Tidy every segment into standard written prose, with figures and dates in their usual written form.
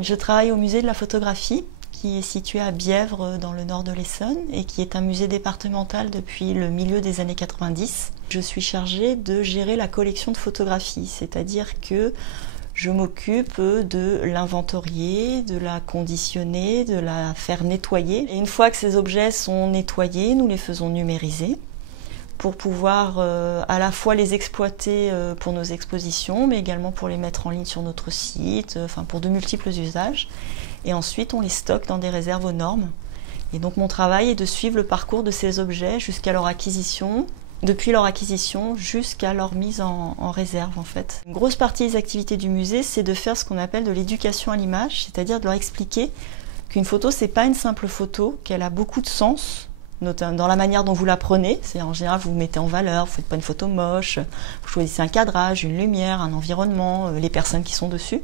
Je travaille au musée de la photographie, qui est situé à Bièvre dans le nord de l'Essonne et qui est un musée départemental depuis le milieu des années 90. Je suis chargée de gérer la collection de photographies, c'est-à-dire que je m'occupe de l'inventorier, de la conditionner, de la faire nettoyer. Et une fois que ces objets sont nettoyés, nous les faisons numériser pour pouvoir à la fois les exploiter pour nos expositions, mais également pour les mettre en ligne sur notre site, enfin pour de multiples usages. Et ensuite, on les stocke dans des réserves aux normes. Et donc mon travail est de suivre le parcours de ces objets jusqu'à leur acquisition, depuis leur acquisition jusqu'à leur mise en réserve en fait. Une grosse partie des activités du musée, c'est de faire ce qu'on appelle de l'éducation à l'image, c'est-à-dire de leur expliquer qu'une photo, c'est pas une simple photo, qu'elle a beaucoup de sens, notamment dans la manière dont vous la prenez. C'est en général, vous vous mettez en valeur, vous faites pas une photo moche, vous choisissez un cadrage, une lumière, un environnement, les personnes qui sont dessus.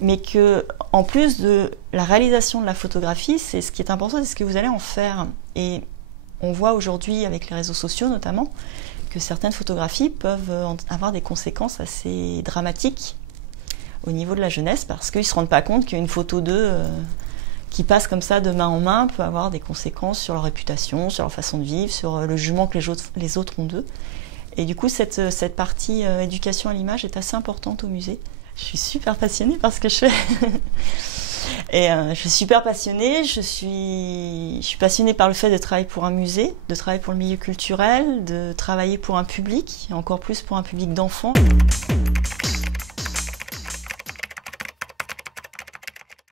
Mais que, en plus de la réalisation de la photographie, c'est ce qui est important, c'est ce que vous allez en faire. Et on voit aujourd'hui, avec les réseaux sociaux notamment, que certaines photographies peuvent avoir des conséquences assez dramatiques au niveau de la jeunesse, parce qu'ils ne se rendent pas compte qu'une photo d'eux qui passe comme ça de main en main peut avoir des conséquences sur leur réputation, sur leur façon de vivre, sur le jugement que les autres ont d'eux. Et du coup, cette partie éducation à l'image est assez importante au musée. Je suis super passionnée par ce que je fais. Et je suis super passionnée. Je suis passionnée par le fait de travailler pour un musée, de travailler pour le milieu culturel, de travailler pour un public, et encore plus pour un public d'enfants.